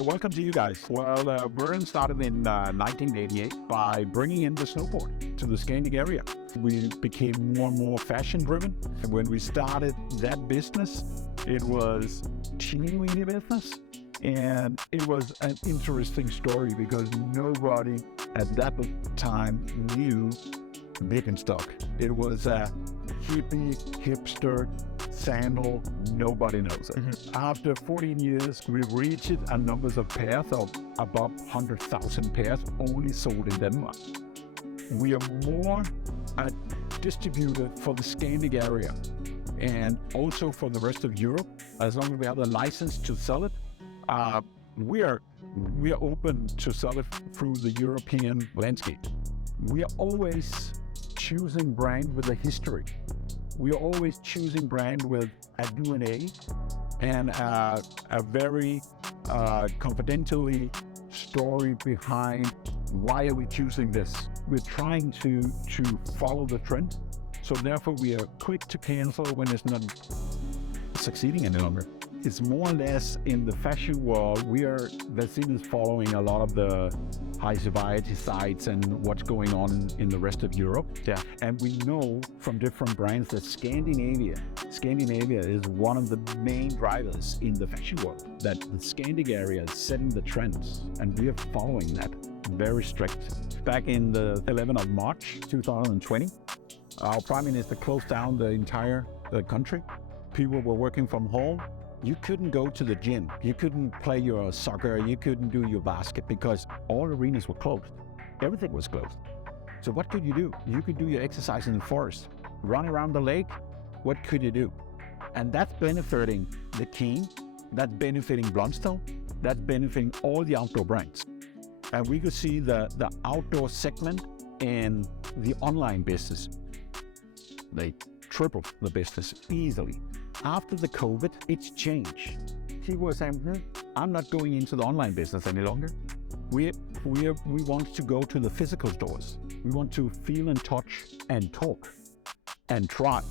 Welcome to you guys. Well, Vernon started in 1988 by bringing in the snowboard to the Scandinavia area. We became more and more fashion driven. And when we started that business, it was teeny business. And it was an interesting story because nobody at that time knew Birkenstock. It was a hippie, hipster sandal. Nobody knows it. After 14 years, we've reached a number of pairs of above 100,000 pairs only sold in Denmark. We are more a distributor for the Scandinavian area and also for the rest of Europe. As long as we have the license to sell it, we are open to sell it through the European landscape. We are always choosing brand with a history. We are always choosing brand with a DNA and a very confidentially story behind why are we choosing this. We're trying to follow the trend, so therefore we are quick to cancel when it's not succeeding any longer. It's more or less in the fashion world. SIL is following a lot of the high society sites and what's going on in the rest of Europe. Yeah. And we know from different brands that Scandinavia is one of the main drivers in the fashion world, that the Scandinavia area is setting the trends, and we are following that very strict. Back in the 11th of March 2020, our Prime Minister closed down the entire country. People were working from home. You couldn't go to the gym, you couldn't play your soccer, you couldn't do your basket because all arenas were closed. Everything was closed. So what could you do? You could do your exercise in the forest, run around the lake. What could you do? And that's benefiting the team, that's benefiting Blundstone, that's benefiting all the outdoor brands. And we could see the outdoor segment in the online business. They tripled the business easily. After the COVID, it's changed. People were saying, I'm not going into the online business any longer. We want to go to the physical stores. We want to feel and touch and talk and try.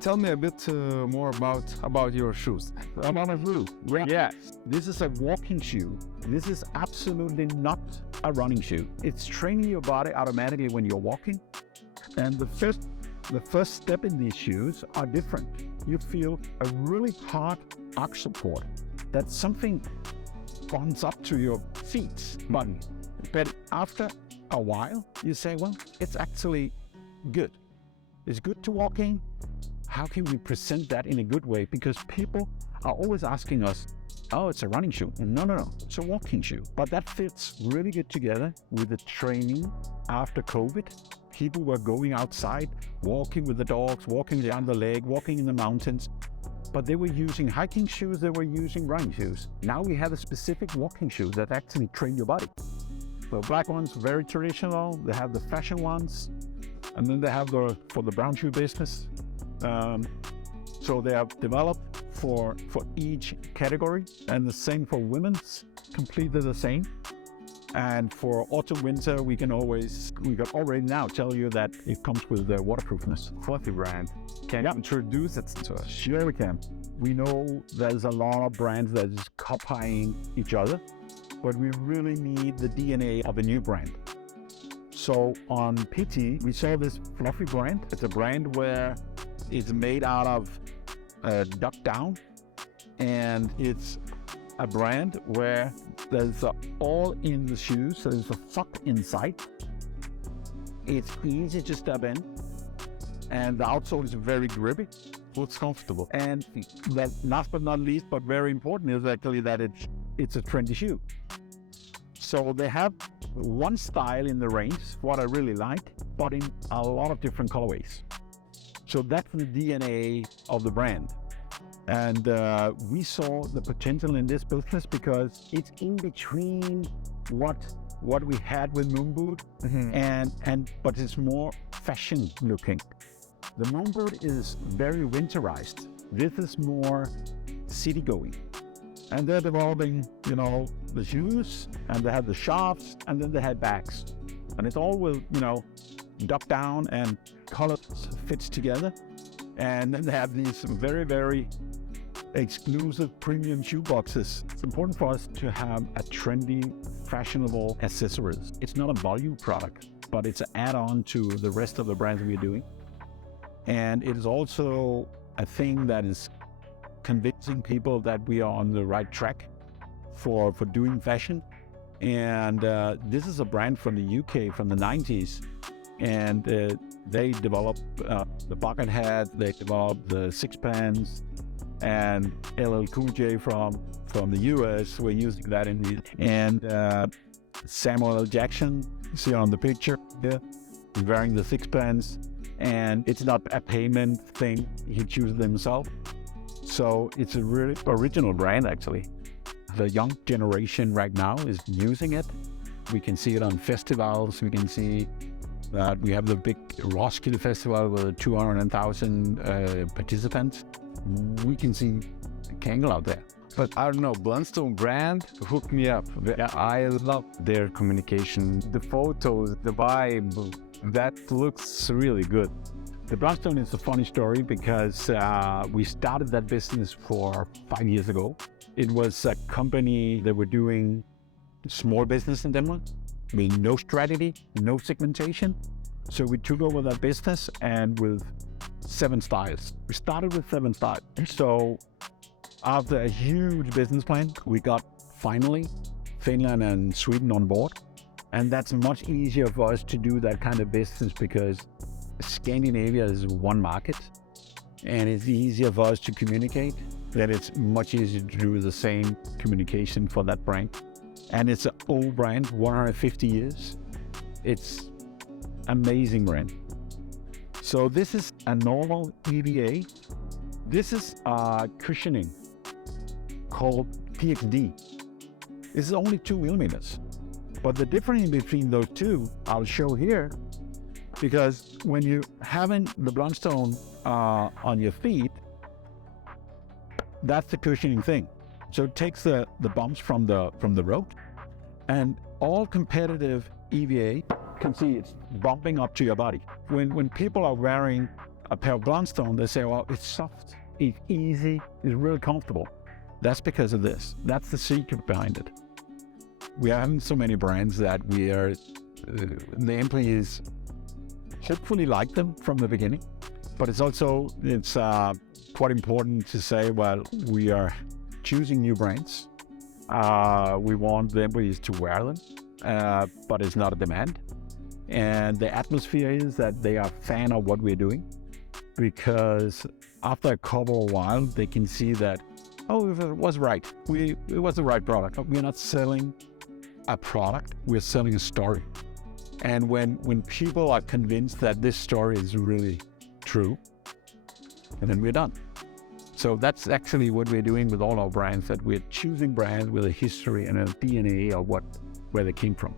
Tell me a bit more about your shoes. About a shoe? Yes. This is a walking shoe. This is absolutely not a running shoe. It's training your body automatically when you're walking. And the first step in these shoes are different. You feel a really hard arch support. That's something bonds up to your feet. But after a while, you say, well, it's actually good. It's good to walking. How can we present that in a good way? Because people are always asking us, oh, it's a running shoe. No, it's a walking shoe. But that fits really good together with the training after COVID. People were going outside, walking with the dogs, walking down the lake, walking in the mountains. But they were using hiking shoes, they were using running shoes. Now we have a specific walking shoe that actually train your body. The black ones, very traditional. They have the fashion ones. And then they have for the brown shoe business. So they are developed for each category. And the same for women's, completely the same. And for autumn winter, we can already now tell you that it comes with the waterproofness. Fluffy brand. Can you introduce it to us? Sure we can. We know there's a lot of brands that is copying each other, but we really need the DNA of a new brand. So on PT, we saw this fluffy brand. It's a brand where it's made out of duck down, and it's a brand where there's all in the shoes, so there's a fuck inside. It's easy to step in, and the outsole is very grippy. Looks comfortable. And that, last but not least, but very important, is actually that it's a trendy shoe. So they have one style in the range, what I really like, but in a lot of different colorways. So that's the DNA of the brand. And we saw the potential in this business because it's in between what we had with Moon Boot, but it's more fashion looking. The Moon Boot is very winterized. This is more city going. And they're developing, the shoes, and they have the shafts, and then they have bags. And it's all with, duck down and colors fits together. And then they have these very, very exclusive premium shoe boxes. It's important for us to have a trendy, fashionable accessories. It's not a volume product, but it's an add-on to the rest of the brands we're doing. And it is also a thing that is convincing people that we are on the right track for doing fashion. And this is a brand from the UK from the 90s. And they developed the bucket hat, they developed the sixpence, and LL Cool J from the US were using that in the, and Samuel L. Jackson, you see on the picture here, wearing the sixpence, and it's not a payment thing, he chooses himself. So it's a really original brand actually. The young generation right now is using it. We can see it on festivals, we can see that we have the big Roskilde Festival with 200,000 participants. We can see Kangol out there. But I don't know, Blundstone brand hooked me up. Yeah. I love their communication, the photos, the vibe. That looks really good. The Blundstone is a funny story because we started that business 5 years ago. It was a company that were doing small business in Denmark. I mean, no strategy, no segmentation. So we took over that business and with 7 styles. We started with 7 styles. So after a huge business plan, we got finally Finland and Sweden on board. And that's much easier for us to do that kind of business because Scandinavia is one market and it's easier for us to communicate. That it's much easier to do the same communication for that brand. And it's an old brand, 150 years. It's amazing brand. So this is a normal EVA. This is cushioning called PXD. This is only 2 millimeters. But the difference between those two, I'll show here, because when you having the Blundstone on your feet, that's the cushioning thing. So it takes the bumps from the road, and all competitive EVA can see it's bumping up to your body. When people are wearing a pair of Blundstone, they say, well, it's soft, it's easy, it's really comfortable. That's because of this. That's the secret behind it. We are having so many brands that we are, the employees hopefully like them from the beginning, but it's quite important to say, well, we are choosing new brands. We want the employees to wear them, but it's not a demand. And the atmosphere is that they are a fan of what we're doing, because after a couple of while, they can see that, oh, it was right. It was the right product. We're not selling a product, we're selling a story. And when people are convinced that this story is really true, and then we're done. So that's actually what we're doing with all our brands, that we're choosing brands with a history and a DNA of where they came from.